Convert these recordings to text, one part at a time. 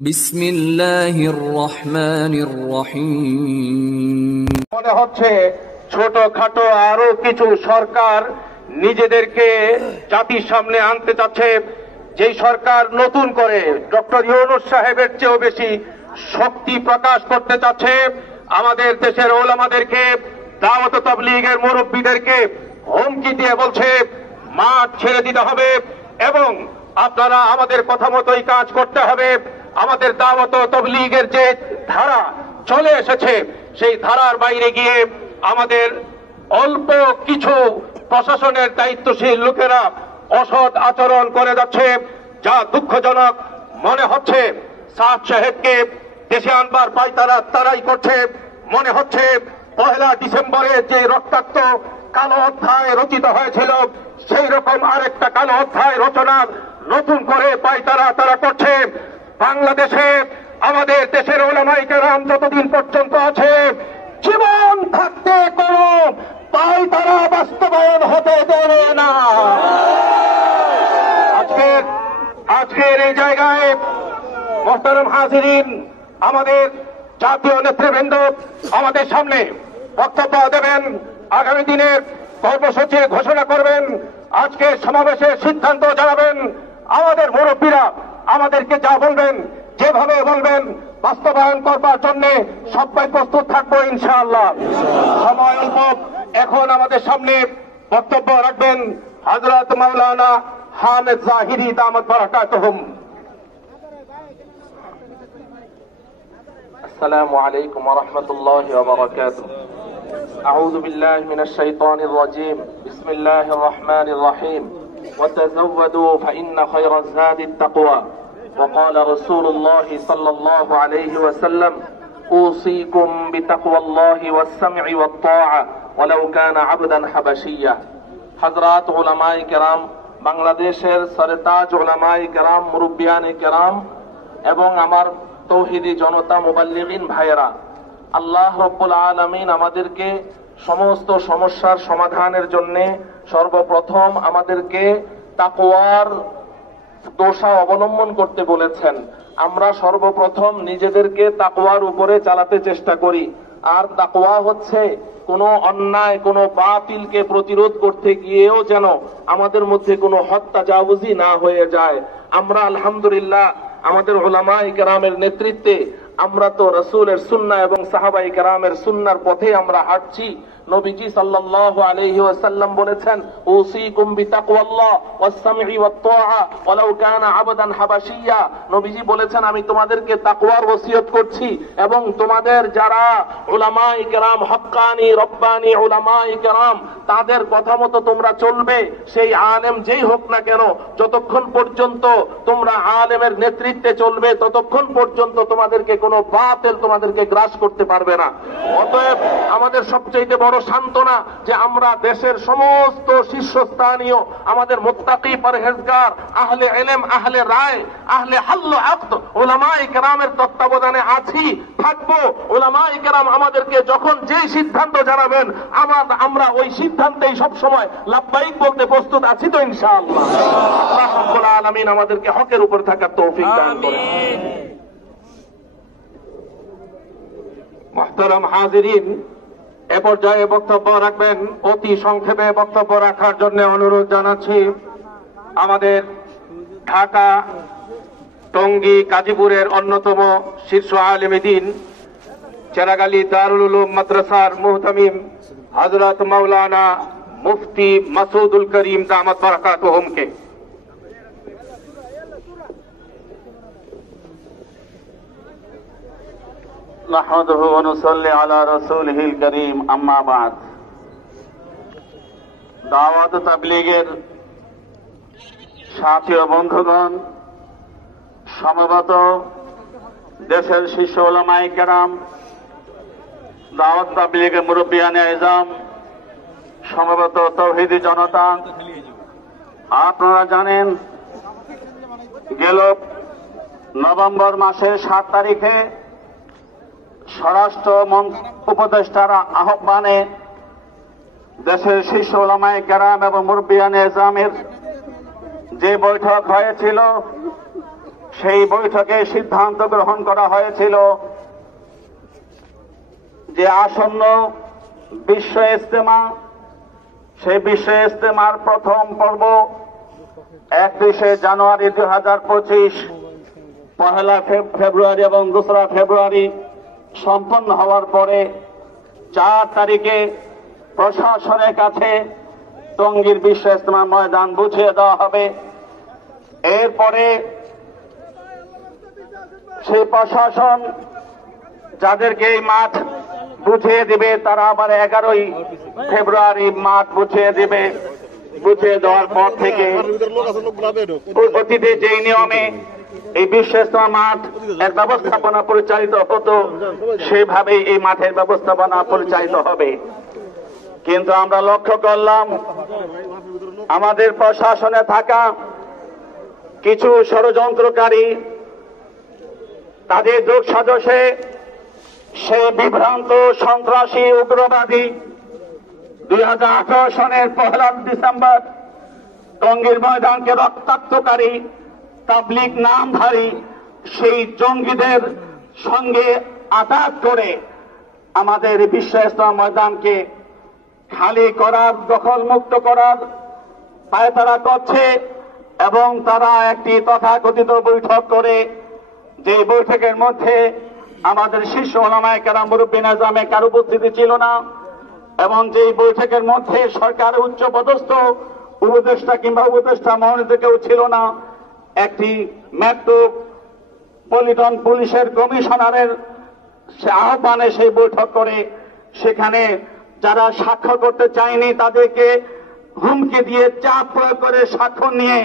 বিসমিল্লাহির রহমানির রহিম। মনে হচ্ছে ছোটখাটো আরো কিছু সরকার নিজেদেরকে জাতির সামনে আনতে চাচ্ছে। যেই সরকার নতুন করে ডক্টর ইউনূস সাহেবের চেয়েও বেশি শক্তি প্রকাশ করতে চাচ্ছে, আমাদের দেশের ওলামাদেরকে, দাওয়াত তাবলীগের মুরব্বীদেরকে হুমকি দিয়ে বলছে মাঠ ছেড়ে দিতে হবে এবং আপনারা আমাদের কথা মতোই কাজ করতে হবে। আমাদের দাওয়াত তাবলীগের যে ধারা চলে এসেছে সেই ধারার বাইরে গিয়ে আমাদের অল্প কিছু প্রশাসনের দায়িত্বশীল লোকেরা অসৎ আচরণ করে যাচ্ছে, যা দুঃখজনক। মনে হচ্ছে সাদ সাহেবকে দেশে আনবার পায়তারা তারাই করছে। মনে হচ্ছে 1 ডিসেম্বরে যে রক্তাক্ত কালো অধ্যায় রচিত হয়েছিল সেই রকম আরেকটা কালো অধ্যায় রচনার নতুন করে পায়তারা তারা করছে। বাংলাদেশে আমাদের দেশের উলামায়ে কেরাম যতদিন পর্যন্ত আছে, জীবন থাকতে কোনো পায়তারা বাস্তবায়ন হতে দেবে না। আজকের এই জায়গায় মোহতারাম হাজিরিন, আমাদের জাতীয় নেতৃবৃন্দ আমাদের সামনে বক্তব্য দেবেন, আগামী দিনের কর্মসূচি ঘোষণা করবেন, আজকে সমাবেশের সিদ্ধান্ত জানাবেন। আমাদের মুরব্বীরা আমাদেরকে যা বলবেন, যেভাবে বলবেন, বাস্তবায়ন করবার জন্য সবাই প্রস্তুত থাকবো ইনশাআল্লাহ। সময় অল্প। এখন আমাদের সামনে বক্তব্য রাখবেন হযরত মাওলানা হামিদ জাহিরি দামাত বারাকাতুহুম। আসসালামু আলাইকুম ওয়া রাহমাতুল্লাহি ওয়া বারাকাতুহু। আউযু বিল্লাহি মিনাশ শাইতানির রাজীম। বিসমিল্লাহির রাহমানির রহিম। وتزودوا فإن خير الزاد التقوى وقال رسول الله صلى الله عليه وسلم أوصيكم بتقوى الله والسمع والطاعة ولو كان عبدا حبشيا। حضرات علماء کرام, বাংলাদেশের সরতাজ উলামায়ে কেরাম, মুরব্বিয়ানে কেরাম এবং আমার তৌহিদি জনতা মুবাল্লিগিন ভাইয়েরা, আল্লাহ রাব্বুল আলামিন আমাদেরকে সমস্ত সমস্যার সমাধানের জন্য সর্বপ্রথম আমাদেরকে তাকওয়ার দোষা অবলম্বন করতে বলেছেন। আমরা সর্বপ্রথম নিজেদেরকে তাকওয়ার উপরে চালাতে চেষ্টা করি। আর তাকওয়া হচ্ছে কোনো অন্যায়, কোনো বাতিলকে প্রতিরোধ করতে গিয়েও যেন আমাদের মধ্যে কোনো হত্যাজাউজি না হয়ে যায়। আমরা আলহামদুলিল্লাহ আমাদের উলামায়ে কেরামের নেতৃত্বে আমরা তো রাসূলের সুন্নাহ এবং সাহাবায়ে কেরামের সুন্নাহর পথে আমরা হাঁটছি। নবীজি সাল্লাল্লাহু আলাইহি ওয়াসাল্লাম বলেছেন, উসিকুম বিতাকওয়াল্লাহ ওয়াস সামঈ ওয়াত তাআ ওয়ালাউ কানা আবদান হাবাশিয়া। নবীজি বলেছেন, আমি তোমাদেরকে তাকওয়ার ওসিয়ত করছি এবং তোমাদের যারা উলামায়ে কেরাম, হক্কানি রব্বানি উলামায়ে কেরাম, তাদের কথা মতো তোমরা চলবে। সেই আলেম যেই হোক না কেন, যতক্ষণ পর্যন্ত তোমরা আলেমের নেতৃত্বে চলবে ততক্ষণ পর্যন্ত তোমাদেরকে কোনো বাতিল তোমাদেরকে গ্রাস করতে পারবে না। অতএব আমাদের সবচেয়ে বড় সান্ত্বনা যে আমরা দেশের সমস্ত শীর্ষস্থানীয় আমাদের মুত্তাকি, পরহেজগার, আহলে ইলম, আহলে রায়, আহলে হাল্ল আকদ উলামায়ে কেরামের তত্ত্বাবধানে আছি, থাকবো। উলামায়ে কেরাম আমাদেরকে যখন যে সিদ্ধান্ত জানাবেন আমরা ওই সিদ্ধান্তেই সব সময় লাব্বাইক বলতে প্রস্তুত আছি তো ইনশাআল্লাহ। আল্লাহ রাব্বুল আলামিন আমাদেরকে হকের উপর থাকার তৌফিক দান করেন। মুহতারাম হাজিরিন, এ পর্যায়ে বক্তব্য রাখবেন, অতি সংক্ষেপে বক্তব্য রাখার জন্য অনুরোধ জানাচ্ছি আমাদের ঢাকা, টঙ্গী, গাজীপুরের অন্যতম শীর্ষ আলেমে দ্বীন, চেরাগালী দারুল উলুম মাদ্রাসার মুহতামিম হযরত মাওলানা মুফতি মাসউদুল করিম দামাত বারাকাতুহুমকে। নাহমাদুহু ওয়া নুসাল্লি আলা রাসূলিহিল কারীম, আম্মা বা'দ। দাওয়াত তাবলীগের সাথী ও বন্ধুগণ, সমবেত দেশের শীর্ষ উলামায়ে কেরাম, দাওয়াত তাবলীগের মুরব্বিয়ানে আযম, সমবেত তাওহীদি জনতা, আপনারা জানেন গেল নভেম্বর মাসের 7 তারিখে স্বরাষ্ট্র উপদেষ্টার আহ্বানে দেশের শীর্ষ উলামায়ে কেরাম এবং মুরব্বিয়ানে আযমের যে বৈঠক হয়েছিল সেই বৈঠকে সিদ্ধান্ত গ্রহণ করা হয়েছিল যে আসন্ন বিশ্ব ইজতেমা, সেই বিশ্ব ইজতেমার প্রথম পর্ব 31শে জানুয়ারি 2025 পহেলা ফেব্রুয়ারি এবং 2রা ফেব্রুয়ারি সম্পন্ন হওয়ার পরে 4 তারিখে প্রশাসনের কাছে টঙ্গীর বিশ্ব ইজতেমা ময়দান বুঝিয়ে দেওয়া হবে। এরপরে সেই প্রশাসন যাদেরকে এই মাঠ বুঝিয়ে দিবে তারা আবার 11ই ফেব্রুয়ারি মাঠ বুঝিয়ে দিবে। বুঝিয়ে দেওয়ার পর থেকে অতীতে যেই নিয়মে এই বিশ্ব ইজতেমা মাঠ এর ব্যবস্থাপনা পরিচালিত হতো সেইভাবেই এই মাঠের ব্যবস্থাপনা পরিচালিত হবে। কিন্তু আমরা লক্ষ্য করলাম আমাদের প্রশাসনে থাকা কিছু ষড়যন্ত্রকারী তাদের যোগ সাজসে সেই বিভ্রান্ত সন্ত্রাসী উগ্রবাদী 2018 সনের 1 ডিসেম্বর টঙ্গীর ময়দানকে রক্তাক্তকারী তাবলীগ নামধারী সেই জঙ্গিদের সঙ্গে আঘাত করে আমাদের বিশ্ব ইজতেমা ময়দানকে খালি করার, দখলমুক্ত করার পায়তারা করছে এবং তারা একটি তথাকথিত বৈঠক করে, যে বৈঠকের মধ্যে আমাদের শীর্ষ ওলামায়ে কেরাম মুরব্বি নিজামে কারো উপস্থিতি ছিল না এবং যে বৈঠকের মধ্যে সরকারের উচ্চ পদস্থ উপদেষ্টা কিংবা উপদেষ্টা মনোনীত কেউ ছিল না, একটি মেট্রোপলিটন পুলিশের কমিশনারের আহ্বানে সেই বৈঠক করে সেখানে যারা সাক্ষ্য করতে চায়নি তাদেরকে হুমকি দিয়ে চাপ প্রয়োগ করে সাক্ষ্য নিয়ে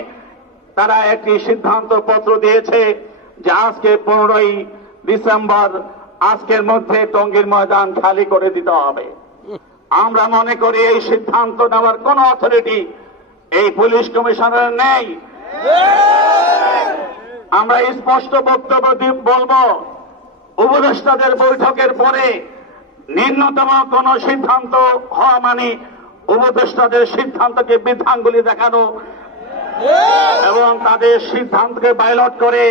তারা একটি সিদ্ধান্ত পত্র দিয়েছে যে আজকে 15ই ডিসেম্বর আজকের মধ্যে টঙ্গীর ময়দান খালি করে দিতে হবে। আমরা মনে করি এই সিদ্ধান্ত নেওয়ার কোন অথরিটি এই পুলিশ কমিশনার নেই। আমরা স্পষ্ট বক্তব্য বলবো, উপদেষ্টাদের বৈঠকের পরে নিম্নতম কোন সিদ্ধান্ত হওয়া মানে উপদেষ্টাদের সিদ্ধান্তকে বৃদ্ধাঙ্গুলি দেখানো এবং তাদের সিদ্ধান্তকে বাইলট করে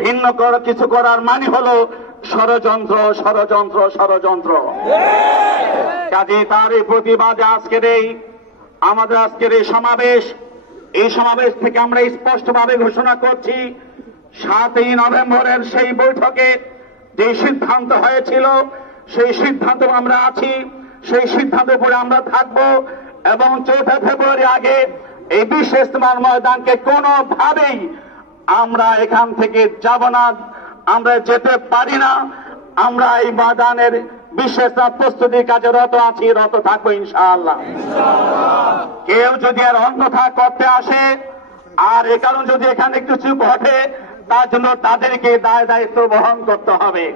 ভিন্ন কিছু করার মানে হলো ষড়যন্ত্র, ষড়যন্ত্র, ষড়যন্ত্র। কাজে তার এই প্রতিবাদে আমাদের আজকের এই সমাবেশ থেকে আমরা স্পষ্টভাবে ঘোষণা করছি 7ই নভেম্বরের সেই বৈঠকে যে সিদ্ধান্ত হয়েছিল সেই সিদ্ধান্ত আমরা আছি, সেই সিদ্ধান্তের উপরে আমরা থাকব এবং 4 ফেব্রুয়ারি আগে এই বিশ্ব ইজতেমার ময়দানকে কোনোভাবেই আমরা এখান থেকে যাব না, আমরা যেতে পারি না। আমরা এই ময়দানের বিশ্ব ইজতেমার প্রস্তুতির কাজে রত আছি, রত থাকবো ইনশাআল্লাহ। কেউ যদি আর অন্যথা করতে আসে আর এ কারণ যদি এখানে কিছু ঘটে তার জন্য তাদেরকে দায়িত্ব বহন করতে হবে।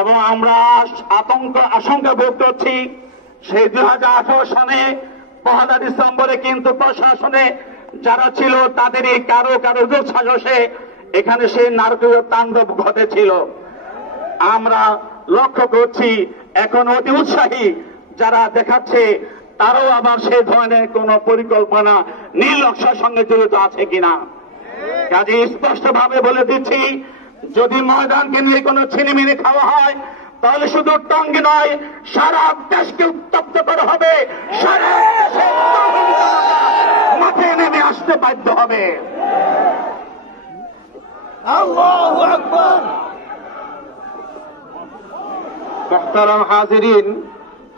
এবং আমরা আশঙ্কা বোধ করছি সেই 2018 সনে 1 ডিসেম্বরে কিন্তু প্রশাসনে যারা ছিল তাদেরই কারো যোগ সাজসে এখানে সেই নারকীয় তাণ্ডব ঘটেছিল। আমরা লক্ষ্য করছি এখন অতি উৎসাহী যারা দেখাচ্ছে তারাও আবার সেই ধরনের কোন পরিকল্পনা নীল নকশার সঙ্গে জড়িত আছে কিনা। কাজে স্পষ্ট ভাবে বলে দিচ্ছি, যদি ময়দানকে নিয়ে কোনো ছিনিমিনি খাওয়া হয় তাহলে শুধু টঙ্গী নয় সারা দেশকে উত্তপ্ত করা হবে, সারা মাঠে নেমে আসতে বাধ্য হবে। আল্লাহু আকবার। মুহতারাম হাজিরিন,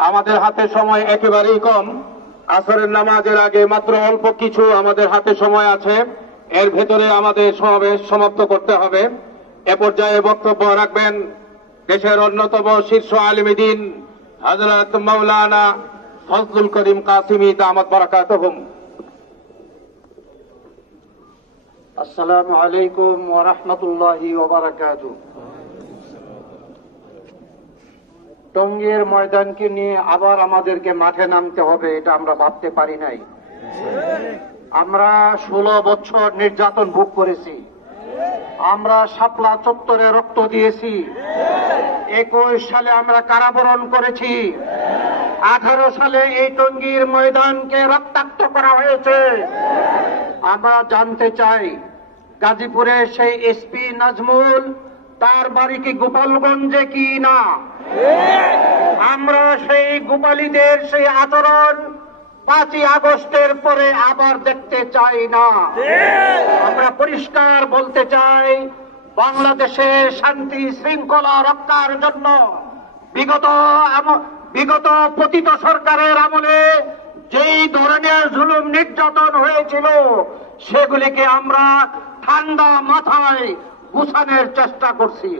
আমাদের হাতে সময় একেবারেই কম। আসরের নামাজের আগে মাত্র অল্প কিছু আমাদের হাতে সময় আছে, এর ভেতরে আমাদের সমাবেশ সমাপ্ত করতে হবে। এ পর্যায়ে বক্তব্য রাখবেন দেশের অন্যতম শীর্ষ আলিম দ্বীন হযরত মাওলানা ফজলুল করিম কাসিমি দামাত বারাকাতুহুম। আসসালামু আলাইকুম ওয়া রাহমাতুল্লাহি ওয়া বারাকাতুহু। টঙ্গীর ময়দানকে নিয়ে আবার আমাদেরকে মাঠে নামতে হবে এটা আমরা ভাবতে পারি নাই। আমরা 16 বছর নির্যাতন ভোগ করেছি, আমরা শাপলা চত্বরে রক্ত দিয়েছি, 21 সালে আমরা কারাবরণ করেছি, 18 সালে এই টঙ্গীর ময়দানকে রক্তাক্ত করা হয়েছে। আমরা জানতে চাই গাজীপুরের সেই এসপি নাজমুল, তার বাড়ি কি গোপালগঞ্জে কি না? আমরা সেই গোপালীদের সেই আচরণ 5ই আগস্টের পরে আবার দেখতে চাই না। আমরা পরিষ্কার বলতে চাই, বাংলাদেশের শান্তি শৃঙ্খলা রক্ষার জন্য বিগত পতিত সরকারের আমলে যেই ধরনের জুলুম নির্যাতন হয়েছিল সেগুলিকে আমরা ঠান্ডা মাথায় গুছানোর চেষ্টা করছি।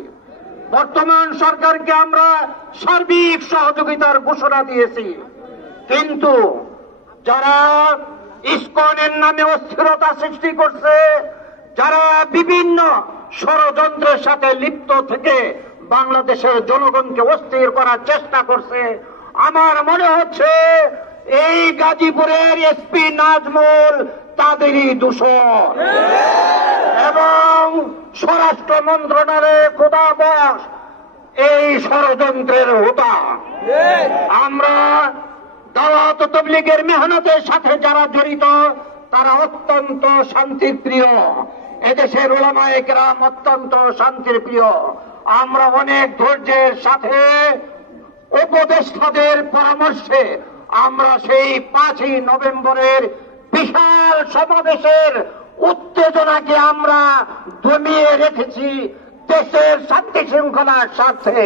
বর্তমান সরকারকে আমরা সার্বিক সহযোগিতার ঘোষণা দিয়েছি, কিন্তু যারা ইসকনের নামে অস্থিরতা সৃষ্টি করছে, যারা বিভিন্ন ষড়যন্ত্রের সাথে লিপ্ত থেকে বাংলাদেশের জনগণকে অস্থির করার চেষ্টা করছে, আমার মনে হচ্ছে এই গাজীপুরের এসপি নাজমুল তাদেরই দূষণ এবং স্বরাষ্ট্র মন্ত্রণালয়ের খোদাবশ এই ষড়যন্ত্রের হোতা। আমরা দাওয়াত তাবলীগের মেহনতের সাথে যারা জড়িত তারা অত্যন্ত শান্তির প্রিয়, এদেশের উলামায়ে কেরাম অত্যন্ত শান্তির প্রিয়। আমরা অনেক ধৈর্যের সাথে উপদেষ্টাদের পরামর্শে আমরা সেই 5ই নভেম্বরের বিশাল সমাবেশের উত্তেজনাকে আমরা দমিয়ে রেখেছি দেশের শান্তি শৃঙ্খলার স্বার্থে।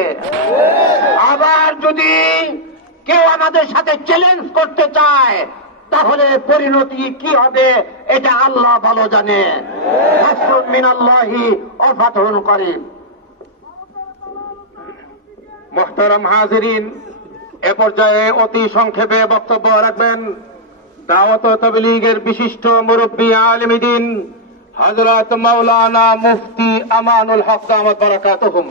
আবার যদি কেউ আমাদের সাথে চ্যালেঞ্জ করতে চায় তাহলে পরিণতি কি হবে এটা আল্লাহ ভালো জানে। নাসরুম মিনাল্লাহি ওয়া ফাতহুন করিম। মুহতারাম হাজিরিন, এ পর্যায়ে অতি সংক্ষেপে বক্তব্য রাখবেন দাওয়াত তাবলীগের বিশিষ্ট মুরব্বী আলেম দ্বীন হযরত মাওলানা মুফতি আমানুল হক দামাত বারাকাতুহুম।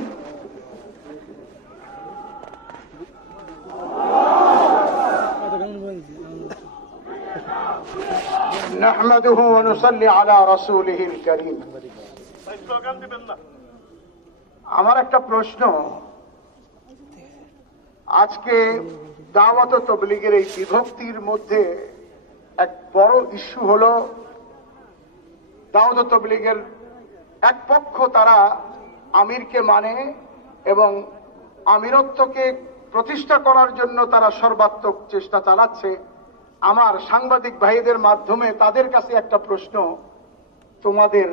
নাহমাদুহু ওয়া নুসাল্লি আলা রাসূলিহিল কারীম। আমার একটা প্রশ্ন, আজকে দাওয়াত তাবলীগের এই বিভক্তির মধ্যে এক বড় ইস্যু হলো দাওয়াত তাবলীগের এক পক্ষ তারা আমিরকে মানে এবং আমিরত্বকে প্রতিষ্ঠা করার জন্য তারা সর্বাত্মক চেষ্টা চালাচ্ছে। আমার সাংবাদিক ভাইদের মাধ্যমে তাদের কাছে একটা প্রশ্ন, তোমাদের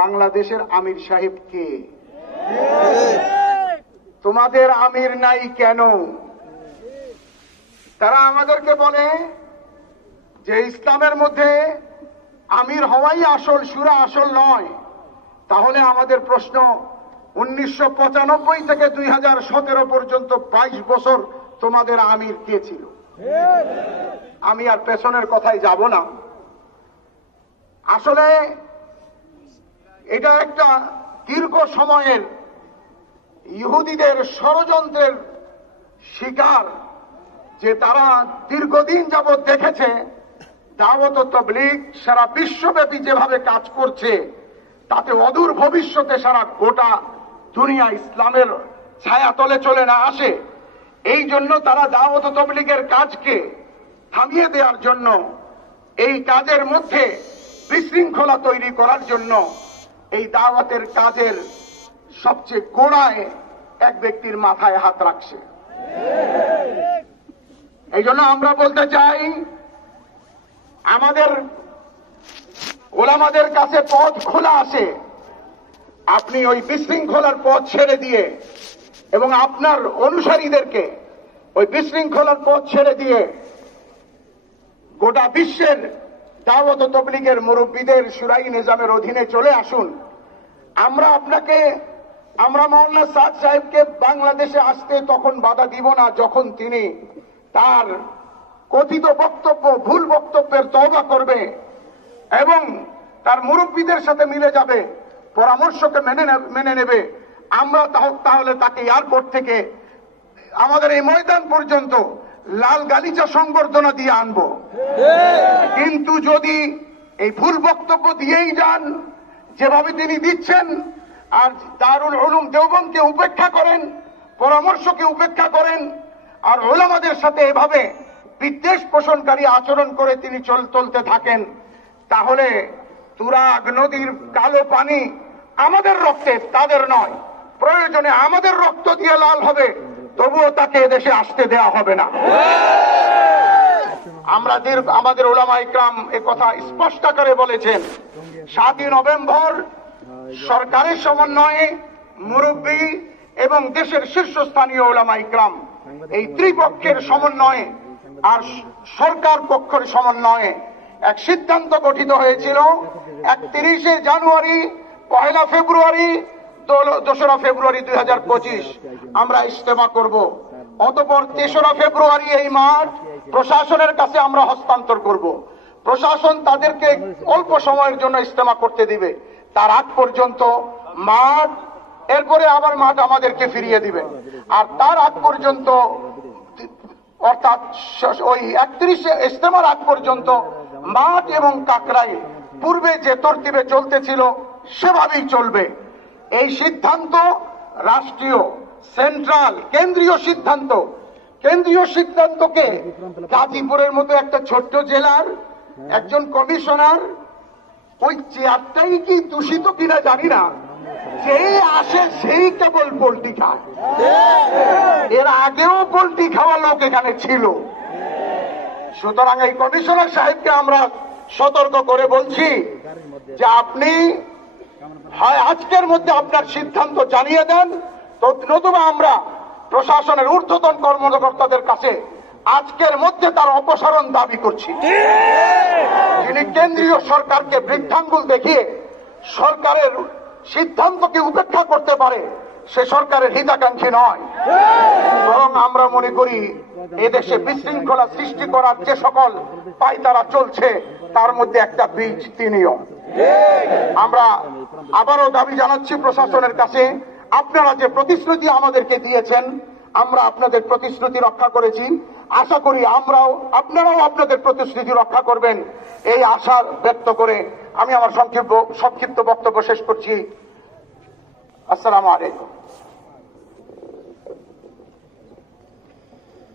বাংলাদেশের আমির সাহেব কে? তোমাদের আমির নাই কেন? তারা আমাদেরকে বলে যে ইসলামের মধ্যে আমির হওয়াই আসল, শুরা আসল নয়। তাহলে আমাদের প্রশ্ন, 1995 থেকে 2017 পর্যন্ত 22 বছর তোমাদের আমির কে ছিল? আমি আর পেছনের কথায় যাব না। আসলে এটা একটা দীর্ঘ সময়ের ইহুদিদের ষড়যন্ত্রের শিকার, যে তারা দীর্ঘদিন যাবৎ দেখেছে দাওয়াত তাবলীগ সারা বিশ্বব্যাপী যেভাবে কাজ করছে তাতে অদূর ভবিষ্যতে সারা গোটা দুনিয়া ইসলামের ছায়াতলে চলে না আসে। এই জন্য তারা দাওয়াত তাবলীগের কাজকে থামিয়ে দেওয়ার জন্য, এই কাজের মধ্যে বিশৃঙ্খলা তৈরি করার জন্য এই দাওয়াতের কাজের সবচেয়ে গোড়ায় এক ব্যক্তির মাথায় হাত রাখছে। এই জন্য আমরা বলতে চাই, আমাদের ওলামাদের কাছে পথ খোলা আছে। আপনি ওই বিশৃঙ্খলার পথ ছেড়ে দিয়ে এবং আপনার অনুসারীদেরকে ওই বিশৃঙ্খলার পথ ছেড়ে দিয়ে গোটা বিশ্বের দাওয়াত তাবলীগের মুরব্বীদের শুরাই নিজামের অধীনে চলে আসুন। আমরা মাওলানা সাদ সাহেবকে বাংলাদেশে আসতে তখন বাধা দিব না যখন তিনি তার কথিত বক্তব্য, ভুল বক্তব্যের তওবা করবে এবং তার মুরব্বীদের সাথে মিলে যাবে, পরামর্শকে মেনে নেবে। আমরা তাহলে তাকে এয়ারপোর্ট থেকে আমাদের এই ময়দান পর্যন্ত লাল গালিচা সংবর্ধনা দিয়ে আনবো। কিন্তু যদি এই ভুল বক্তব্য দিয়েই যান যেভাবে তিনি দিচ্ছেন, আর দারুল উলুম দেওবন্দকে উপেক্ষা করেন, পরামর্শকে উপেক্ষা করেন, আর ওলামাদের সাথে এভাবে বিদ্বেষ পোষণকারী আচরণ করে তিনি চলতে থাকেন, তাহলে তুরাগ নদীর কালো পানি আমাদের রক্তে, তাদের নয়। প্রয়োজনে আমাদের রক্ত দিয়ে লাল হবে, তবুও তাকে এদেশে আসতে দেয়া হবে না। আমাদের উলামা ইকরাম এ কথা স্পষ্ট করে বলেছেন। 7ই নভেম্বর সরকারের সমন্বয়ে মুরব্বী এবং দেশের শীর্ষস্থানীয় উলামা ইকরাম এই ত্রিপক্ষের সমন্বয়ে আর সরকার পক্ষের সমন্বয়ে এক সিদ্ধান্ত গঠিত হয়েছিল। 31শে জানুয়ারি, 1 ফেব্রুয়ারি, 2রা ফেব্রুয়ারি 2025 আমরা ইজতেমা করব। অতঃপর 3রা ফেব্রুয়ারি এই মাঠ প্রশাসনের কাছে আমরা হস্তান্তর করব। প্রশাসন তাদেরকে অল্প সময়ের জন্য ইজতেমা করতে দিবে, তার আগ পর্যন্ত মাঠ, এরপরে আবার মাঠ আমাদেরকে ফিরিয়ে দিবে। আর তার আগ পর্যন্ত, অর্থাৎ ওই 31শে ইজতেমার আগ পর্যন্ত মাঠ এবং কাকরাই পূর্বে যে তরতিবে চলতেছিল সেভাবেই চলবে। এই সিদ্ধান্ত রাষ্ট্রীয়, সেন্ট্রাল, কেন্দ্রীয় সিদ্ধান্ত। কেন্দ্রীয় সিদ্ধান্তকে গাজীপুরের মতো একটা ছোট্ট জেলার একজন কমিশনার, ওই চেয়ারটাই কি দূষিত কিনা জানি না, যেই আসে সেই কেবল পোল্ট্রি খায়। এর আগেও পোল্ট্রি খাওয়া লোক এখানে ছিল। সুতরাং এই কমিশনার সাহেবকে আমরা সতর্ক করে বলছি যে আপনি হয় আজকের মধ্যে আপনার সিদ্ধান্ত জানিয়ে দেন, নতুবা আমরা প্রশাসনের ঊর্ধ্বতন কর্মকর্তাদের কাছে আজকের মধ্যে তার অপসারণ দাবি করছি। যিনি কেন্দ্রীয় সরকারকে বৃদ্ধাঙ্গুল দেখিয়ে সরকারের সিদ্ধান্তকে উপেক্ষা করতে পারে, সে সরকারের হিতাকাঙ্ক্ষী নয়। বরং আমরা মনে করি এদেশে বিশৃঙ্খলা সৃষ্টি করার যে সকল পায়তারা চলছে তার মধ্যে একটা বীজ তিনিও। আমরা আবারও দাবি জানাচ্ছি প্রশাসনের কাছে, আপনারা যে প্রতিশ্রুতি আমাদেরকে দিয়েছেন, আমরা আপনাদের প্রতিশ্রুতি রক্ষা করেছি। আশা করি আপনারাও আপনাদের প্রতিশ্রুতি রক্ষা করবেন, এই আশা ব্যক্ত করে আমি আমার সংক্ষিপ্ত বক্তব্য শেষ করছি। আসসালামু আলাইকুম।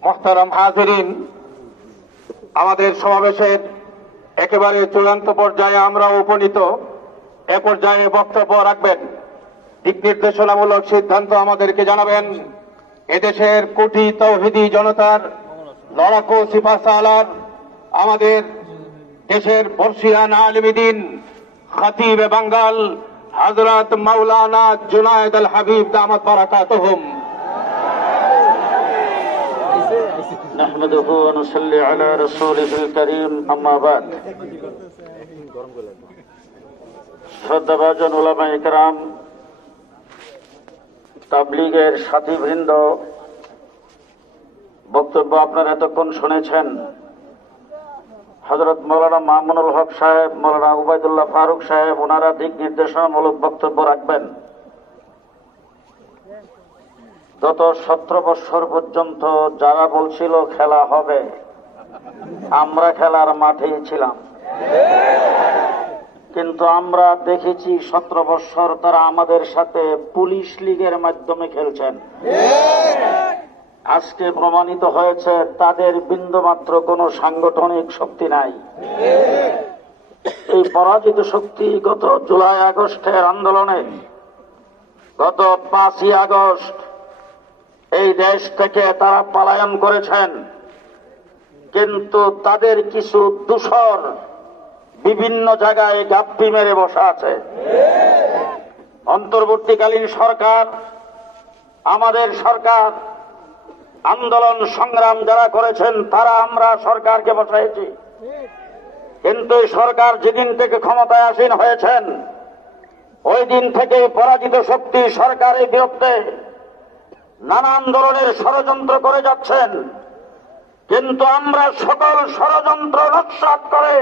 মুহতারাম হাজিরিন, আমাদের সমাবেশের একেবারে চূড়ান্ত পর্যায়ে আমরা উপনীত। এ পর্যায়ে বক্তব্য রাখবেন, দিক নির্দেশনামূলক সিদ্ধান্ত আমাদেরকে জানাবেন এদেশের কোটি তৌহিদি জনতার লড়াকু সিপাহসালার, আমাদের দেশের বর্ষিয়ান আলিমিদ্দিন খতিবে বাঙ্গাল হযরত মাওলানা জুনায়েদ আল হাবিব দামাত বারাকাতুহুম। نحمده ونصلي على رسوله الكريم أما بعد শ্রদ্ধাভাজন উলামা ইকরাম, তাবলীগের সাথীবৃন্দ, বক্তব্য আপনারা এতক্ষণ শুনেছেন। হযরত মাওলানা মামুনুল হক সাহেব, মাওলানা উবাইদুল্লাহ ফারুক সাহেব, ওনারা দিক নির্দেশনামূলক বক্তব্য রাখবেন। গত 17 বছর পর্যন্ত যারা বলছিল খেলা হবে, আমরা খেলার মাঠেই ছিলাম, কিন্তু আমরা দেখেছি 17 বছর তারা আমাদের সাথে পুলিশ লীগের মাধ্যমে খেলছেন। আজকে প্রমাণিত হয়েছে তাদের বিন্দুমাত্র কোনো সাংগঠনিক শক্তি নাই। এই পরাজিত শক্তি গত জুলাই আগস্টের আন্দোলনে, গত 5ই আগস্ট এই দেশ থেকে তারা পলায়ন করেছেন, কিন্তু তাদের কিছু দূষর বিভিন্ন জায়গায় গাপ্পি মেরে বসা আছে। অন্তর্বর্তীকালীন সরকার, আমাদের সরকার, আন্দোলন সংগ্রাম যারা করেছেন তারা আমরা সরকারকে বসাইছি, কিন্তু এই সরকার যেদিন থেকে ক্ষমতায় আসীন হয়েছেন ওই দিন থেকে পরাজিত শক্তি সরকারের বিরুদ্ধে নানান ধরনের ষড়যন্ত্র করে যাচ্ছেন। কিন্তু আমরা সকল ষড়যন্ত্র নস্যাৎ করে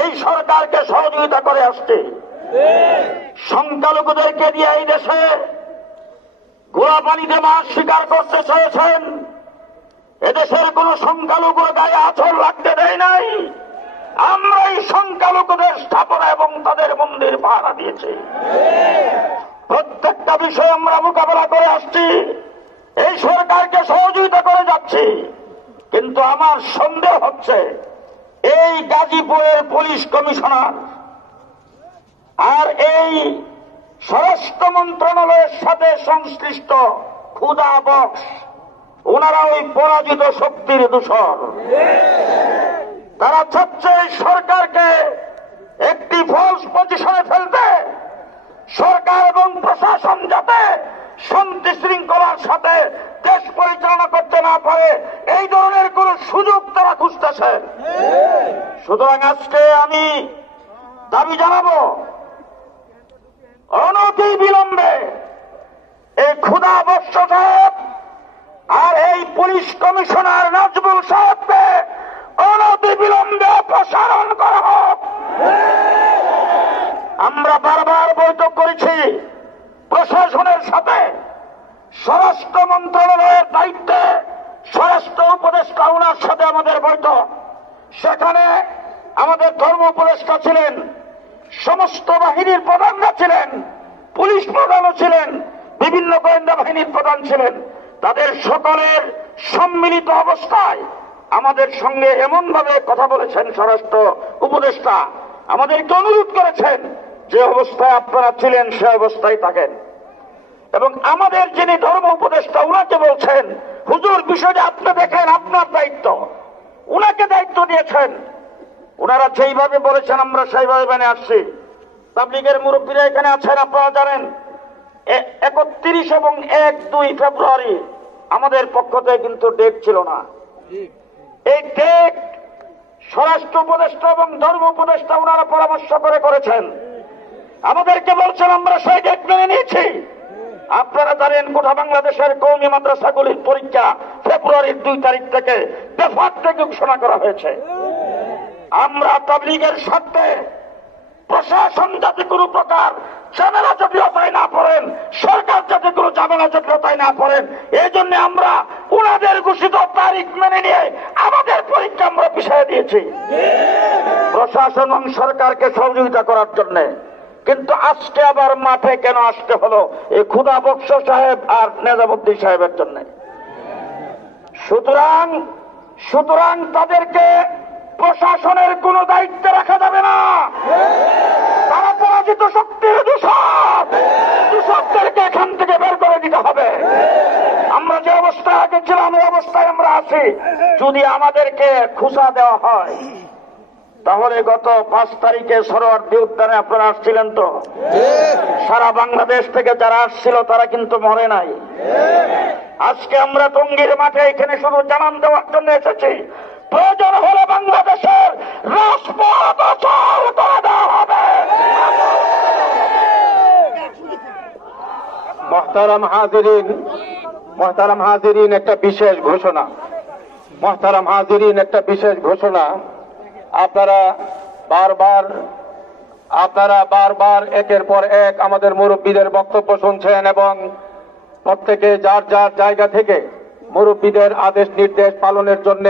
এই সরকারকে সহযোগিতা করে আসছি। সংখ্যালঘুদেরকে দিয়ে এই দেশে গোলাপানিতে মাছ শিকার করতে চেয়েছেন, এদেশের কোন সংখ্যালঘুর গায়ে আঁচড় লাগতে দেয় নাই। আমরা এই সংখ্যালঘুদের স্থাপনা এবং তাদের মন্দির পাহারা দিয়েছি। প্রত্যেকটা বিষয়ে আমরা মোকাবেলা করে আসছি, এই সরকারকে সহযোগিতা করে যাচ্ছি। কিন্তু আমার সন্দেহ হচ্ছে এই গাজীপুরের পুলিশ কমিশনার আর এই স্বরাষ্ট্র মন্ত্রণালয়ের সাথে সংশ্লিষ্ট ক্ষুধা বক্স, ওনারা ওই পরাজিত শক্তির দূষর। তারা চাচ্ছে সরকারকে একটি ফলস পজিশনে ফেলতে, সরকার এবং প্রশাসন যাতে শান্তি শৃঙ্খলার সাথে দেশ পরিচালনা করতে না পারে এই ধরনের কোন সুযোগ তারা খুঁজতেছে। সুতরাং আজকে আমি দাবি জানাবো, অনতি বিলম্বে এই ক্ষুধা বৎস সাহেব আর এই পুলিশ কমিশনার নাজমুল সাহেবকে অনতি বিলম্বে অপসারণ করা হোক। আমরা বারবার বৈঠক করেছি প্রশাসনের সাথে, স্বরাষ্ট্র মন্ত্রণালয়ের দায়িত্বে স্বরাষ্ট্র উপদেষ্টা, ওনার সাথে আমাদের বৈঠক। সেখানে আমাদের ধর্ম উপদেষ্টা ছিলেন, সমস্ত বাহিনীর প্রধানরা ছিলেন, পুলিশ প্রধানও ছিলেন, বিভিন্ন গোয়েন্দা বাহিনীর প্রধান ছিলেন। তাদের সকলের সম্মিলিত অবস্থায় আমাদের সঙ্গে এমন ভাবে কথা বলেছেন স্বরাষ্ট্র উপদেষ্টা, আমাদেরকে অনুরোধ করেছেন যে অবস্থায় আপনারা ছিলেন সে অবস্থায় থাকেন। এবং আমাদের যিনি ধর্ম উপদেষ্টা উনাকে বলছেন, হুজুর বিষয়টা আপনি দেখেন, আপনার দায়িত্ব, উনাকে দায়িত্ব দিয়েছেন। ওনারা যেইভাবে বলেছেন আমরা সেইভাবে মেনে আসছি। তাবলীগের মুরব্বীরা এখানে আছেন, আপনারা জানেন 31 এবং 1-2 ফেব্রুয়ারি আমাদের পক্ষ থেকে কিন্তু ডেট ছিল না। এই ডেট স্বরাষ্ট্র উপদেষ্টা এবং ধর্ম উপদেষ্টা ওনারা পরামর্শ করে করেছেন, আমাদেরকে বলছেন, আমরা সেই ডেট মেনে নিয়েছি। আপনারা জানেন গোটা বাংলাদেশের কওমি মাদ্রাসাগুলির পরীক্ষা ফেব্রুয়ারির 2 তারিখ থেকে ডেফাক্ট ঘোষণা করা হয়েছে। আমরা তাবলীগের স্বার্থে প্রশাসন যাতে কোনো প্রকার ঝামেলা জটিলতায় না পড়েন, সরকার যাতে কোনো ঝামেলা জটিলতায় না পড়েন, এই জন্য আমরা ওনাদের ঘোষিত তারিখ মেনে নিয়ে আমাদের পরীক্ষা আমরা পিছিয়ে দিয়েছি প্রশাসন এবং সরকারকে সহযোগিতা করার জন্য। কিন্তু আজকে আবার মাঠে কেন আসতে হলো? এই ক্ষুধা বক্স সাহেব আর নেজামুদ্দিন সাহেবের জন্য। সুতরাং তাদেরকে প্রশাসনের কোন দায়িত্বে রাখা যাবে না। তারা পরাজিত শক্তির দূষকদেরকে এখান থেকে বের করে দিতে হবে। আমরা যে অবস্থায় আগে ছিলাম এই অবস্থায় আমরা আছি। যদি আমাদেরকে খুশা দেওয়া হয় তাহলে গত 5 তারিখে সরোয়ার্দী উদ্যানে আপনারা আসছিলেন তো, সারা বাংলাদেশ থেকে যারা আসছিল তারা কিন্তু মরে নাই। আজকে আমরা টঙ্গীর মাঠে এখানে শুধু জানান দেওয়ার জন্য এসেছি, প্রয়োজন হলে বাংলাদেশের রাজপথ অচল করে দেওয়া হবে। মোহতারাম হাজিরিন, একটা বিশেষ ঘোষণা। আপনারা বারবার একের পর এক আমাদের মুরব্বীদের বক্তব্য শুনছেন এবং প্রত্যেকে যার যার জায়গা থেকে মুরব্বীদের আদেশ নির্দেশ পালনের জন্য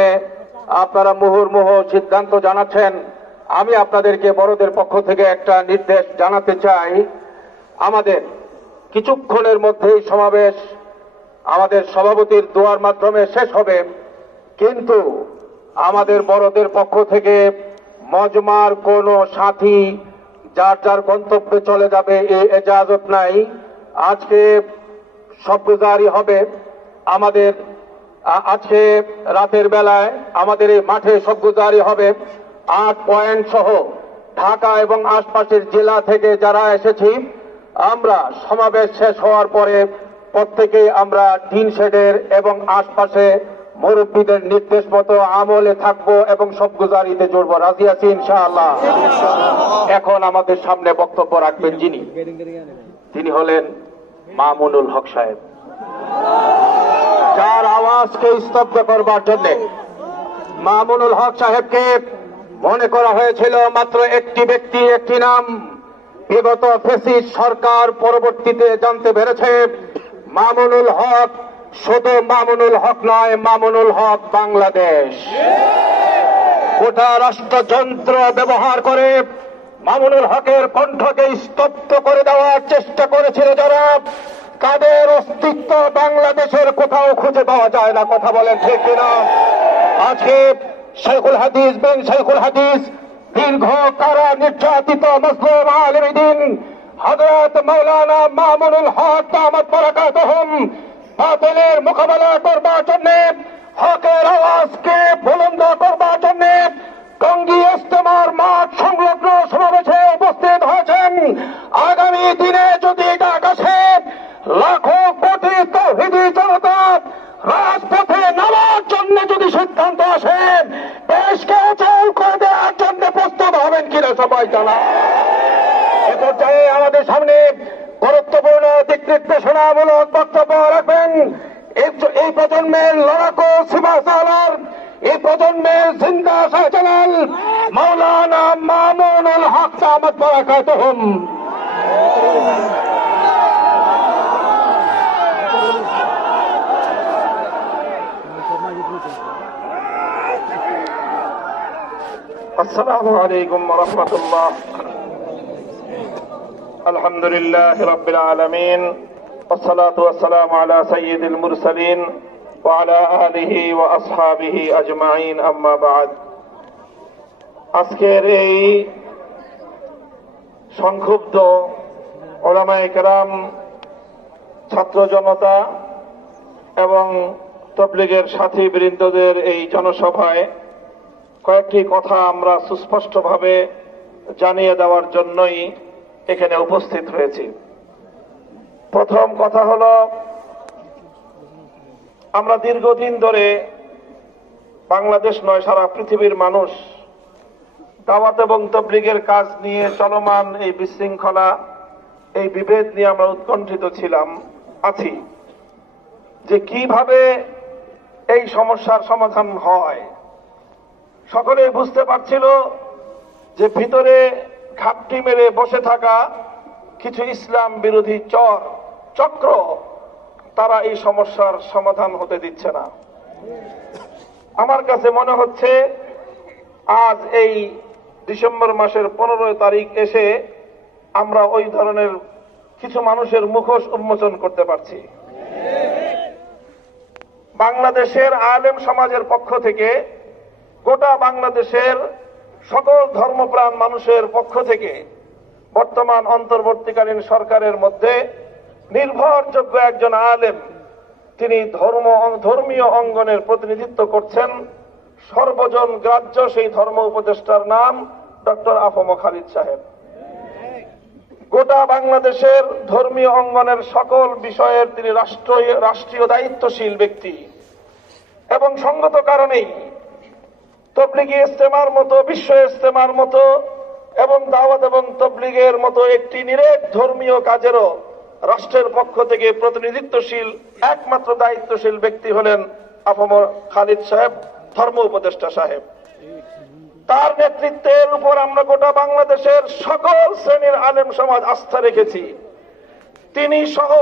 আপনারা মুহুর্মুহ সিদ্ধান্ত জানাচ্ছেন। আমি আপনাদেরকে বড়দের পক্ষ থেকে একটা নির্দেশ জানাতে চাই। আমাদের কিছুক্ষণের মধ্যেই সমাবেশ আমাদের সভাপতির দোয়ার মাধ্যমে শেষ হবে, কিন্তু আমাদের বড়দের পক্ষ থেকে মজমার কোন সাথী যার যার গন্তব্যে চলে যাবে এই এজাজত নাই। আজকে সবগুজারি হবে। আমাদের আজকে রাতের বেলায় আমাদের এই মাঠে সবগুজারি হবে। 8 পয়েন্ট সহ ঢাকা এবং আশপাশের জেলা থেকে যারা এসেছি, আমরা সমাবেশ শেষ হওয়ার পরে প্রত্যেকেই আমরা টিন শেডের এবং আশপাশে মুরব্বীদের নির্দেশ মতো আমলে থাকবো এবং সবগুজারিতে জড়বো। রাজি আছি ইনশাআল্লাহ। এখন আমাদের সামনে বক্তব্য রাখবেন তিনি হলেন মামুনুল হক সাহেব, যার আওয়াজকে স্তব্ধ করবার জন্য মামুনুল হক সাহেবকে মনে করা হয়েছিল মাত্র একটি ব্যক্তি, একটি নাম। বিগত ফ্যাসিস্ট সরকার পরবর্তীতে জানতে পেরেছে মামুনুল হক শুধু মামুনুল হক নয়, মামুনুল হক বাংলাদেশ। গোটা রাষ্ট্রযন্ত্র ব্যবহার করে মামুনুল হকের কণ্ঠকে স্তব্ধ করে দেওয়ার চেষ্টা করেছিল যারা, তাদের অস্তিত্ব বাংলাদেশের কোথাও খুঁজে পাওয়া যায় না। কথা বলেন ঠিক কিনা? আজকে শেখুল হাদিস দীর্ঘ কারা নির্যাতিত মুসলিম আলেম দ্বীন হযরত মাওলানা মামুনুল হক দামাত বরকাতুহুম বাতিলের মোকাবেলা করবার জন্য, হকের আওয়াজকে বুলন্দ করবার জন্য টঙ্গী ইজতেমার মাঠ সংলগ্ন সমাবেশে উপস্থিত হয়েছেন। আগামী দিনে যদি আকাশে লাখো কোটি তাওহীদি জনতা রাজপথে নামার জন্য যদি সিদ্ধান্ত আসে, দেশকে চাল করে দেওয়ার জন্য প্রস্তুত হবেন কিনা সবাই জানা। এ পর্যায়ে আমাদের সামনে গুরুত্বপূর্ণ দিক নির্দেশনামূলক বক্তব্য রাখবেন এই প্রজন্মের লড়াকু সিপাহসালার, এই প্রজন্মের জিন্দা শাহজালাল মাওলানা মামুনুল হক দামাত বরকাতুহুম। السلام عليكم ورحمة الله. الحمد لله رب العالمين والصلاة والسلام على سيد المرسلين وعلى آله وأصحابه أجمعين أما بعد. আজকের এই সংক্ষুব্ধ উলামায়ে কেরাম, ছাত্র জনতা এবং তাবলীগের সাথী বৃন্দদের এই জনসভায় কয়েকটি কথা আমরা সুস্পষ্টভাবে জানিয়ে দেওয়ার জন্যই এখানে উপস্থিত হয়েছি। প্রথম কথা হলো, আমরা দীর্ঘদিন ধরে বাংলাদেশ নয় সারা পৃথিবীর মানুষ দাওয়াত এবং তাবলীগের কাজ নিয়ে চলমান এই বিশৃঙ্খলা, এই বিভেদ নিয়ে আমরা উৎকণ্ঠিত আছি যে কিভাবে এই সমস্যার সমাধান হয়। সকলেই বুঝতে পারছিল যে ভিতরে ঘাপটি মেরে বসে থাকা কিছু ইসলাম বিরোধী চক্র, তারা এই সমস্যার সমাধান হতে দিচ্ছে না। আমার কাছে মনে হচ্ছে আজ এই ডিসেম্বর মাসের 15 তারিখ এসে আমরা ওই ধরনের কিছু মানুষের মুখোশ উন্মোচন করতে পারছি। বাংলাদেশের আলেম সমাজের পক্ষ থেকে, গোটা বাংলাদেশের সকল ধর্মপ্রাণ মানুষের পক্ষ থেকে বর্তমান অন্তর্বর্তীকালীন সরকারের মধ্যে নির্ভরযোগ্য একজন আলেম, তিনি ধর্মীয় অঙ্গনের প্রতিনিধিত্ব করছেন, সর্বজন গ্রাহ্য সেই ধর্ম উপদেষ্টার নাম ডক্টর আফম খালিদ সাহেব। গোটা বাংলাদেশের ধর্মীয় অঙ্গনের সকল বিষয়ের তিনি রাষ্ট্রীয় দায়িত্বশীল ব্যক্তি এবং সঙ্গত কারণেই তবলিগি ইজতেমার মতো, বিশ্ব ইজতেমার মতো এবং দাওয়াত এবং তবলিগের মতো একটি নিরেট ধর্মীয় কাজেরও রাষ্ট্রের পক্ষ থেকে প্রতিনিধিত্বশীল একমাত্র দায়িত্বশীল ব্যক্তি হলেন আফম খালিদ সাহেব, ধর্ম উপদেষ্টা সাহেব। তার নেতৃত্বের উপর আমরা গোটা বাংলাদেশের সকল শ্রেণীর আলেম সমাজ আস্থা রেখেছি। তিনি সহ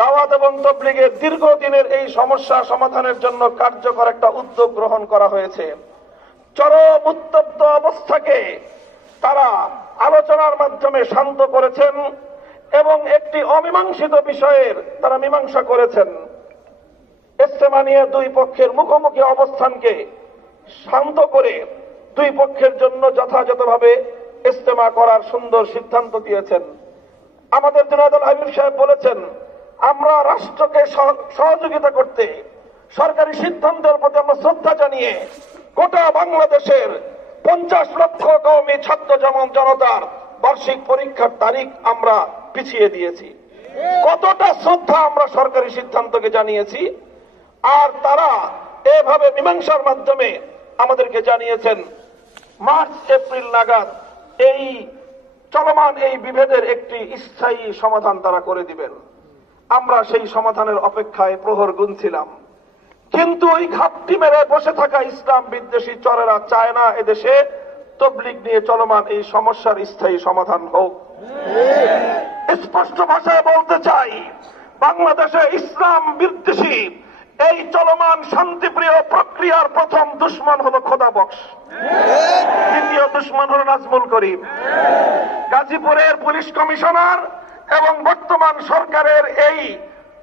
দাওয়াত এবং তাবলীগের দীর্ঘদিনের এই সমস্যা সমাধানের জন্য কার্যকর একটা উদ্যোগ গ্রহণ করা হয়েছে। চরম উত্তপ্ত অবস্থাকে তারা আলোচনার মাধ্যমে শান্ত করেছেন এবং একটি অমীমাংসিত বিষয়ের তারা মীমাংসা করেছেন। ইজতেমা নিয়ে দুই পক্ষের মুখোমুখি অবস্থানকে শান্ত করে দুই পক্ষের জন্য যথাযথভাবে ইজতেমা করার সুন্দর সিদ্ধান্ত দিয়েছেন। আমাদের জনাদুল হাবিব সাহেব বলেছেন, আমরা রাষ্ট্রকে সহযোগিতা করতে সরকারি সিদ্ধান্তের প্রতি আমরা শ্রদ্ধা জানিয়ে গোটা বাংলাদেশের 50 লক্ষ কওমি ছাত্র জনতার বার্ষিক পরীক্ষার তারিখ আমরা পিছিয়ে দিয়েছি। কতটা শ্রদ্ধা আমরা সরকারি সিদ্ধান্তকে জানিয়েছি, আর তারা এভাবে মীমাংসার মাধ্যমে আমাদেরকে জানিয়েছেন মার্চ এপ্রিল নাগাদ এই চলমান এই বিভেদের একটি স্থায়ী সমাধান তারা করে দিবেন। আমরা সেই সমাধানের অপেক্ষায় প্রহর গুনছিলাম, কিন্তু ওই ঘাপটি মেরে বসে থাকা ইসলাম বিদ্বেষী চরেরা চায় না এদেশে তাবলীগ নিয়ে চলমান এই সমস্যার স্থায়ী সমাধান হোক। স্পষ্ট ভাষায় বলতে চাই, বাংলাদেশে ইসলাম বিদ্বেষী এই চলমান শান্তিপ্রিয় প্রক্রিয়ার প্রথম দুশ্মন হলো খোদা বক্স, দ্বিতীয় দুশ্মন হলো নাজমুল করিম। গাজীপুরের পুলিশ কমিশনার এবং বর্তমান সরকারের এই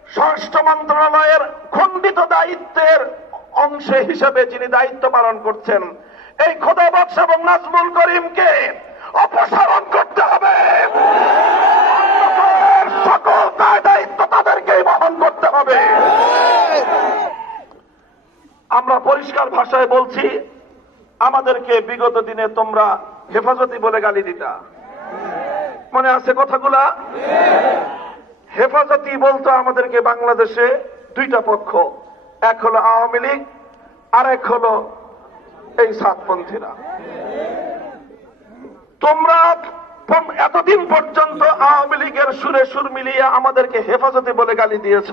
স্বরাষ্ট্র মন্ত্রণালয়ের খণ্ডিত দায়িত্বের অংশ হিসেবে যিনি দায়িত্ব পালন করছেন, এই খোদা বক্স এবং নাজমুল করিমকে অপসারণ করতে হবে। সকল দায় দায়িত্ব তাদেরকেই বহন করতে হবে। আমরা পরিষ্কার ভাষায় বলছি, আমাদেরকে বিগত দিনে তোমরা হেফাজতি বলে গালি দিতা, মনে আছে কথাগুলা? হেফাজতি বলতো আমাদেরকে বাংলাদেশে দুইটা পক্ষ, এক হলো আওয়ামী লীগ আর এক হলো এই সাতপন্থীরা। তোমরা এতদিন পর্যন্ত আওয়ামী লীগের সুরে সুর মিলিয়ে আমাদেরকে হেফাজতি বলে গালি দিয়েছ।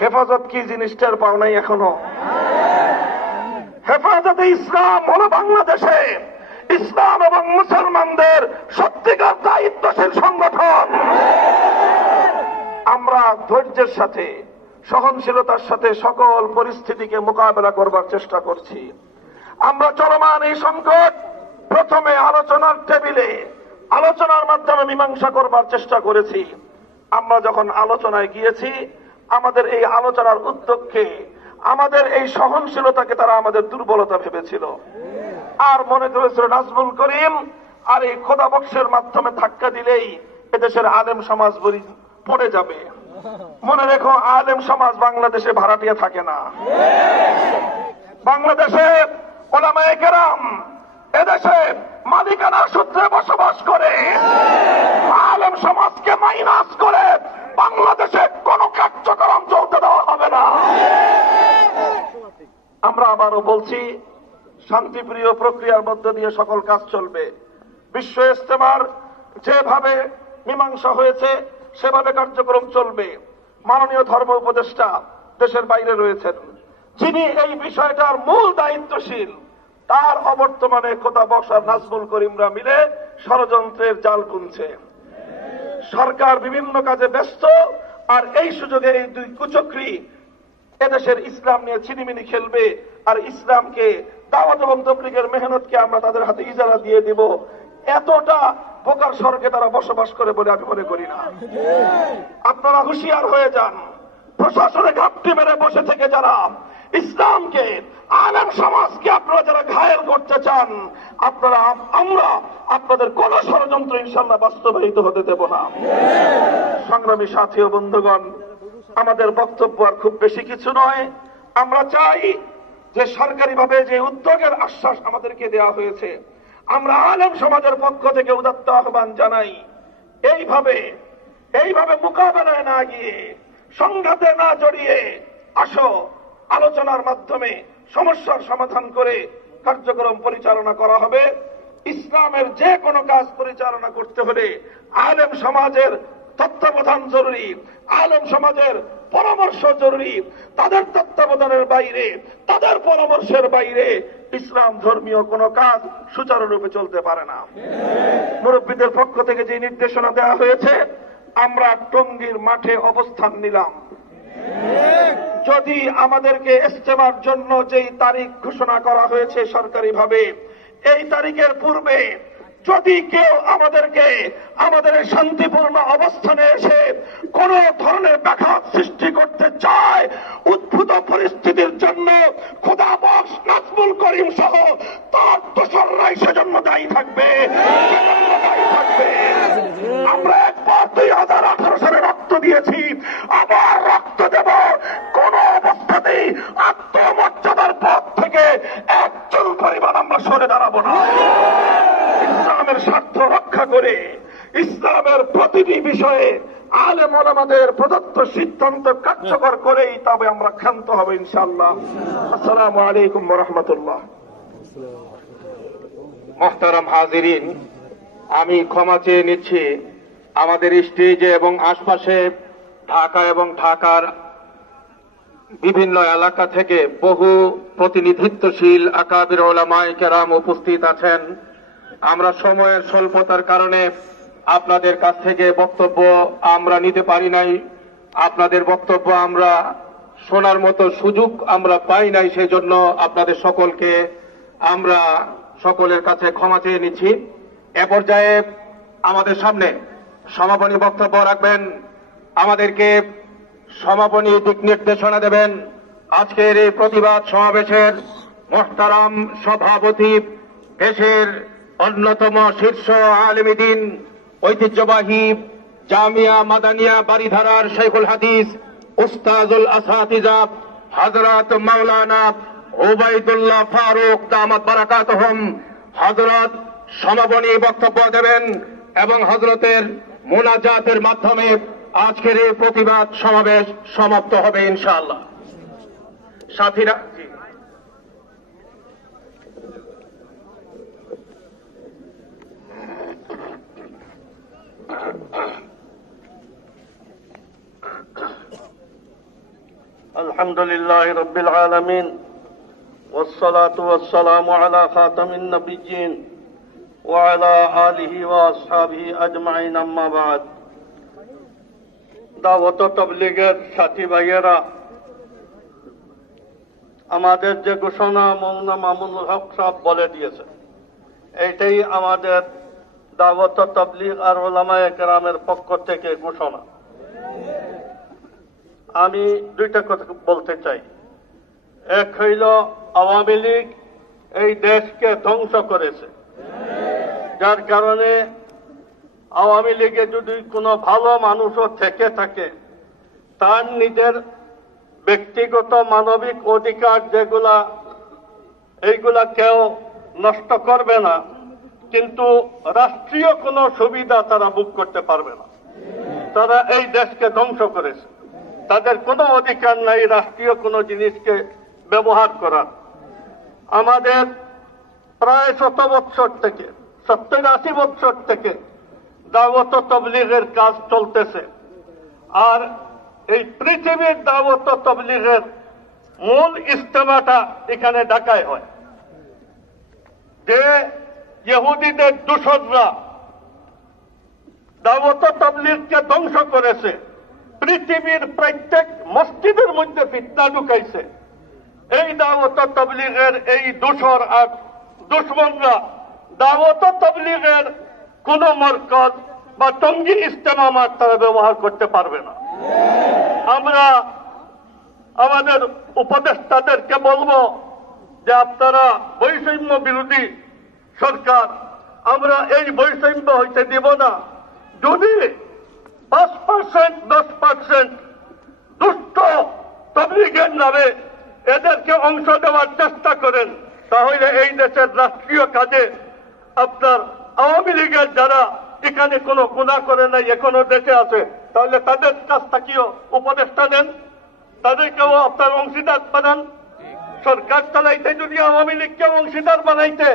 হেফাজত কি জিনিসটার পাও নাই এখনো? হেফাজতে ইসলাম হলো বাংলাদেশে ইসলাম এবং মুসলমানদের সত্যিকার দায়িত্বশীল সংগঠন। আমরা ধৈর্যের সাথে সহনশীলতার সাথে সকল পরিস্থিতিকে মোকাবেলা করবার চেষ্টা করছি। আমরা চলমান এই সংকট প্রথমে আলোচনার টেবিলে আলোচনার মাধ্যমে মীমাংসা করবার চেষ্টা করেছি। আমরা যখন আলোচনায় গিয়েছি, আমাদের এই আলোচনার উদ্যোগকে, আমাদের এই সহনশীলতাকে তারা আমাদের দুর্বলতা ভেবেছিল আর মনে করেছিল নাজমুল করিম আর এই খোদা বক্সের মাধ্যমে ধাক্কা দিলেই এদেশের আলেম সমাজ পড়ে যাবে। মনে রেখো, আলেম সমাজ বাংলাদেশে ভাড়াটিয়া থাকে না। বাংলাদেশে ওলামায়ে কেরাম এদেশে মালিকানা সূত্রে বসবাস করে। আলেম সমাজকে মাইনাস করে বাংলাদেশে কোন কার্যক্রম চলতে দেওয়া হবে না। আমরা আবারও বলছি, শান্তিপ্রিয় প্রক্রিয়ার মধ্য দিয়ে সকল কাজ চলবে। বিশ্ব ইজতেমার যেভাবে মীমাংসা হয়েছে সেভাবে কার্যক্রম চলবে। মাননীয় ধর্ম উপদেষ্টা দেশের বাইরে রয়েছেন, যিনি এই বিষয়টার মূল দায়িত্বশীল, তার অবর্তমানে খোদা বক্স আর নাজমুল করিমরা মিলে ষড়যন্ত্রের জাল বুনছে। সরকার বিভিন্ন কাজে ব্যস্ত, আর এই সুযোগে এই দুই কুচক্রী এদেশের ইসলাম নিয়ে ছিনিমিনি খেলবে, আর ইসলামকে দাওয়াত এবং তবলিগের মেহনতকে আমরা তাদের হাতে ইজারা দিয়ে দিব। এতটা বোকার স্বর্গে তারা বসবাস করে বলে আমি মনে করি না। আপনারা হুঁশিয়ার হয়ে যান। প্রশাসনে ঘাপটি মেরে বসে থেকে যারা ইসলামকে, আলেম সমাজকে আপনারা যারা ঘায়েল করতে চান, আমরা আপনাদের কোন ষড়যন্ত্র ইনশাল্লাহ বাস্তবায়িত হতে দেব না। সংগ্রামী সাথী ও বন্ধুগণ, আমাদের বক্তব্য আর খুব বেশি কিছু নয়। আমরা চাই যে সরকারিভাবে যে উদ্যোগের আশ্বাস আমাদেরকে দেওয়া হয়েছে, আমরা আলেম সমাজের পক্ষ থেকে উদাত্ত আহ্বান জানাই, এইভাবে মোকাবেলায় না গিয়ে, সংঘাতে না জড়িয়ে আসো, আলোচনার মাধ্যমে সমস্যার সমাধান করে কার্যক্রম পরিচালনা করা হবে। ইসলামের যে কোনো কাজ পরিচালনা করতে হলে আলেম সমাজের তত্ত্বাবধান জরুরি, আলেম সমাজের পরামর্শ জরুরি। তাদের তত্ত্বাবধানের বাইরে, তাদের পরামর্শের বাইরে ইসলাম ধর্মীয় কোনো কাজ সুচারুরূপে চলতে পারে না। মুরব্বীদের পক্ষ থেকে যে নির্দেশনা দেওয়া হয়েছে, আমরা টঙ্গীর মাঠে অবস্থান নিলাম। যদি আমাদেরকে ইজতেমার জন্য যেই তারিখ ঘোষণা করা হয়েছে সরকারিভাবে, এই তারিখের পূর্বে যদি কেউ আমাদের শান্তিপূর্ণ অবস্থানে এসে কোন ধরনের ব্যাঘাত সৃষ্টি করতে চায়, উদ্ভূত পরিস্থিতির জন্য খোদা বক্স, নাজমুল করিম সহ তার দোসররাই সেজন্য দায়ী থাকবে। আমরা একবার 2018 সালে রক্ত দিয়েছি, আবার রক্ত দেব। কোন অবস্থাতেই আত্মমর্যাদার পথ থেকে একচুল পরিমাণ আমরা সরে দাঁড়াবো না। ইসলামের স্বার্থ রক্ষা করে, ইসলামের প্রতিটি বিষয়ে আলেম ওলামাদের প্রদত্ত সিদ্ধান্ত কার্যকর করেই তবে আমরা ক্ষান্ত হব ইনশাআল্লাহ। আসসালামু আলাইকুম ওয়া রাহমাতুল্লাহ। মুহতারাম হাজিরিন, আমি ক্ষমা চেয়ে নিচ্ছি। আমাদের স্টেজে এবং আশপাশে ঢাকা এবং ঢাকার বিভিন্ন এলাকা থেকে বহু প্রতিনিধিত্বশীল আকাবির উলামায়ে কেরাম উপস্থিত আছেন। আমরা সময়ের স্বল্পতার কারণে আপনাদের কাছ থেকে বক্তব্য আমরা নিতে পারি নাই, আপনাদের বক্তব্য আমরা শোনার মতো সুযোগ আমরা পাই নাই। সেই জন্য আপনাদের সকলকে আমরা সকলের কাছে ক্ষমা চেয়ে নিচ্ছি। এ পর্যায়ে আমাদের সামনে সমাপনী বক্তব্য রাখবেন, আমাদেরকে সমাপনী দিক নির্দেশনা দেবেন আজকের এই প্রতিবাদ সমাবেশের মোহতারাম সভাপতি, দেশের অন্যতম শীর্ষ আলেমে দ্বীন ঐতিহ্যবাহী জামিয়া মাদানিয়া বারিধারার শাইখুল হাদিস উস্তাজুল আসাতিজা হযরত মাওলানা উবাইদুল্লাহ ফারুক দামাত বারাকাতুহুম হযরত সমাপনী বক্তব্য দেবেন এবং হযরতের মুনাজাতের মাধ্যমে আজকের এই প্রতিবাদ সমাবেশ সমাপ্ত হবে ইনশাআল্লাহ। সাথীরা, الحمد لله رب العالمين والصلاة والسلام على خاتم النبيين وعلى آله وأصحابه أجمعين أما بعد দাওয়াত তাবলীগের সাথী ভাইয়েরা, আমাদের যে ঘোষণা মৌলানা মামুনুল হক সাহেব বলে দিয়েছে, এইটাই আমাদের দাওয়াত তাবলীগ আর উলামায়ে কেরামের পক্ষ থেকে ঘোষণা। আমি দুইটা কথা বলতে চাই। এক হইল, আওয়ামী লীগ এই দেশকে ধ্বংস করেছে, যার কারণে আওয়ামী লীগে যদি কোনো ভালো মানুষও থেকে থাকে, তার নিজের ব্যক্তিগত মানবিক অধিকার যেগুলা, এইগুলা কেউ নষ্ট করবে না, কিন্তু রাষ্ট্রীয় কোনো সুবিধা তারা ভোগ করতে পারবে না। তারা এই দেশকে ধ্বংস করেছে, তাদের কোনো অধিকার নাই রাষ্ট্রীয় কোনো জিনিসকে ব্যবহার করার। আমাদের প্রায় 70 বছর থেকে 70-80 বছর থেকে দাওয়াত তাবলীগের কাজ চলতেছে, আর এই পৃথিবীর দাওয়াত তাবলীগের মূল ইজতেমাটা এখানে ঢাকায় হয়। যে ইহুদিদের দূষণরা দাওয়াত তাবলীগকে ধ্বংস করেছে, পৃথিবীর প্রত্যেক মসজিদের মধ্যে ফিতনা ঢুকাইছে, এই দাওয়াত তাবলীগের এই দূষর আর দুশ্মনরা দাওয়াত তাবলীগের কোন মরকজ বা টঙ্গী ইজতেমা তারা ব্যবহার করতে পারবে না। আমরা আমাদের উপদেষ্টাদেরকে বলবো যে আপনারা বৈষম্য বিরোধী সরকার, আমরা এই বৈষম্য হইতে দিব না। যদি 5%, 10% দুষ্ট তাবলীগের নামে এদেরকে অংশ দেওয়ার চেষ্টা করেন, তাহলে এই দেশের রাষ্ট্রীয় কাজে আপনার আওয়ামী লীগের যারা এখানে কোনো গুনাহ করে নাই, এখনো দেশে আছে, তাহলে তাদের কাছ থেকেও উপদেষ্টা দেন, তাদেরকেও আপনার অংশীদার বানান। সরকার চালাইতে যদি আওয়ামী লীগকে অংশীদার বানাইতে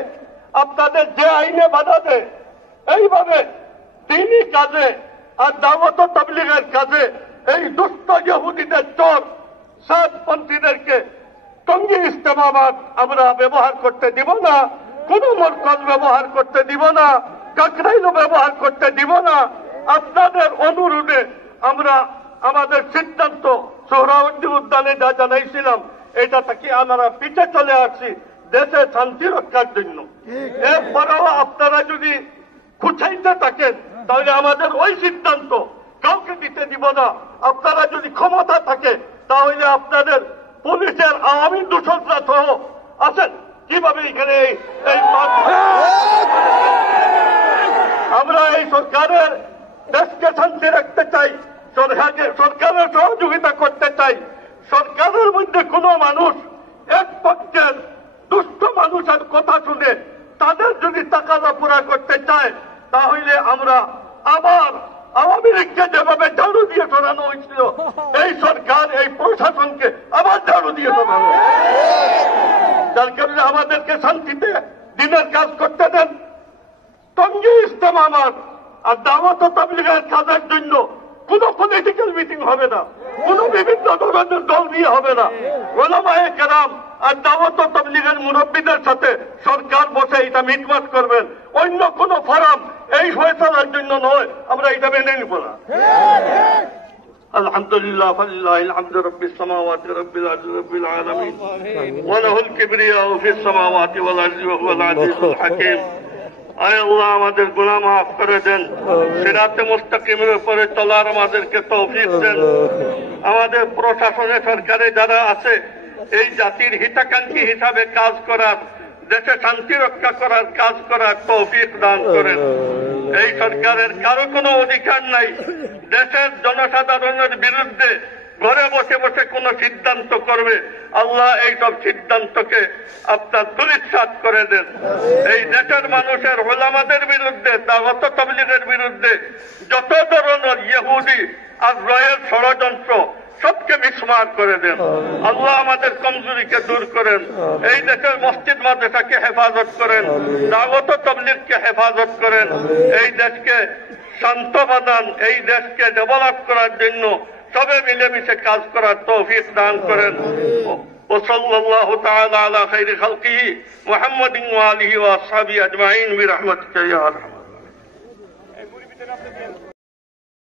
আপনাদের যে আইনে বাধা দেয়, এইভাবে দিনই কাজে আর দাওয়াত তাবলীগের কাজে এই দুষ্ট ইহুদিদের চোর সাতপন্থীদেরকে টঙ্গী ইজতেমাবাদ আমরা ব্যবহার করতে দিব না, কোন মরকজ ব্যবহার করতে দিব না, কাকরাইলও ব্যবহার করতে দিব না। আপনাদের অনুরোধে আমরা আমাদের সিদ্ধান্ত সোহরাওয়ার্দী উদ্যানে যা জানাইছিলাম, এটা থেকে আমরা পিছে চলে আসছি দেশে শান্তি রক্ষার জন্য। এরপরেও আপনারা যদি খুঁচাইতে থাকেন, তাহলে আমাদের ওই সিদ্ধান্ত কাউকে দিতে দিব না। আপনারা যদি ক্ষমতা থাকে, তাহলে আপনাদের পুলিশের আওয়ামী দূষণরা সহ আছেন কিভাবে এখানে এই আমরা এই সরকারের দেশকে শান্তি রাখতে চাই, সরকারের সহযোগিতা করতে চাই। সরকারের মধ্যে কোনো মানুষ এক পক্ষের দুষ্ট মানুষের কথা শুনে তাদের যদি তাকাদা পুরা করতে চায়, তাহলে আমরা আবার আওয়ামী লীগকে যেভাবে ঝাড়ু দিয়ে সরানো হয়েছিল, এই সরকার এই প্রশাসনকে আবার ঝাড়ু দিয়ে সরানো। যার কারণে আমাদেরকে শান্তিতে দিনের কাজ করতে দেন। টঙ্গী ইজতেমাবাদ আর দাওয়াত তাবলীগের কাজের জন্য কোন পলিটিক্যাল মিটিং হবে না, কোন বিভিন্ন ধরনের দল নিয়ে হবে না। উলামায়ে কেরাম আর দাওয়াত তাবলীগের মুরব্বীদের সাথে সরকার বসে এটা মিটমাট করবেন, অন্য কোন ফোরাম এই ফয়সালার জন্য নয়। আমরা এটা মেনে নিব না। আলহামদুলিল্লাহ, ফালিল্লাহিল হামদু রাব্বিস সামাওয়াতি রাব্বিল আরদি রাব্বিল আলামিন ওয়া লাহুল কিবরিয়াউ ফিস সামাওয়াতি ওয়াল আরদি ওয়া হুয়াল আজিজুল হাকীম। আয় আল্লাহ, আমাদের গুনাহ মাফ করে দেন, সিরাতে মুস্তাকিমের উপরে চলার আমাদেরকে তৌফিক দেন। আমাদের প্রশাসনে সরকারে যারা আছে এই জাতির হিতাকাঙ্ক্ষী হিসাবে কাজ করার, দেশে শান্তি রক্ষা করার কাজ করার তৌফিক দান করেন। এই সরকারের কারো কোনো অধিকার নাই দেশের জনসাধারণের বিরুদ্ধে ঘরে বসে বসে কোন সিদ্ধান্ত করবে। আল্লাহ এইসব সিদ্ধান্তকে আপনার ধূলিসাৎ করে দেন। এই দেশের মানুষের ওলামাদের বিরুদ্ধে, দাওয়াত তাবলীগের বিরুদ্ধে যত ধরনের ইহুদি আজরায়েল ষড়যন্ত্র সবকে মিসমার করে দেন। আল্লাহ আমাদের কমজোরিকে দূর করেন। এই দেশের মসজিদ মাদ্রাসাকে হেফাজত করেন, দাওয়াত তাবলীগকে হেফাজত করেন। এই দেশকে শান্ত বানান, এই দেশকে ডেভেলপ করার জন্য সবে মিলেমিশে কাজ করার তৌফিক দান করেন। ওয়াসাল্লাল্লাহু তাআলা আলা খাইরি খালকিহি মুহাম্মাদিন ওয়া আলিহি ওয়া আসহাবিহি আজমাইন বিরহমাতিকা ইয়া আরহাম।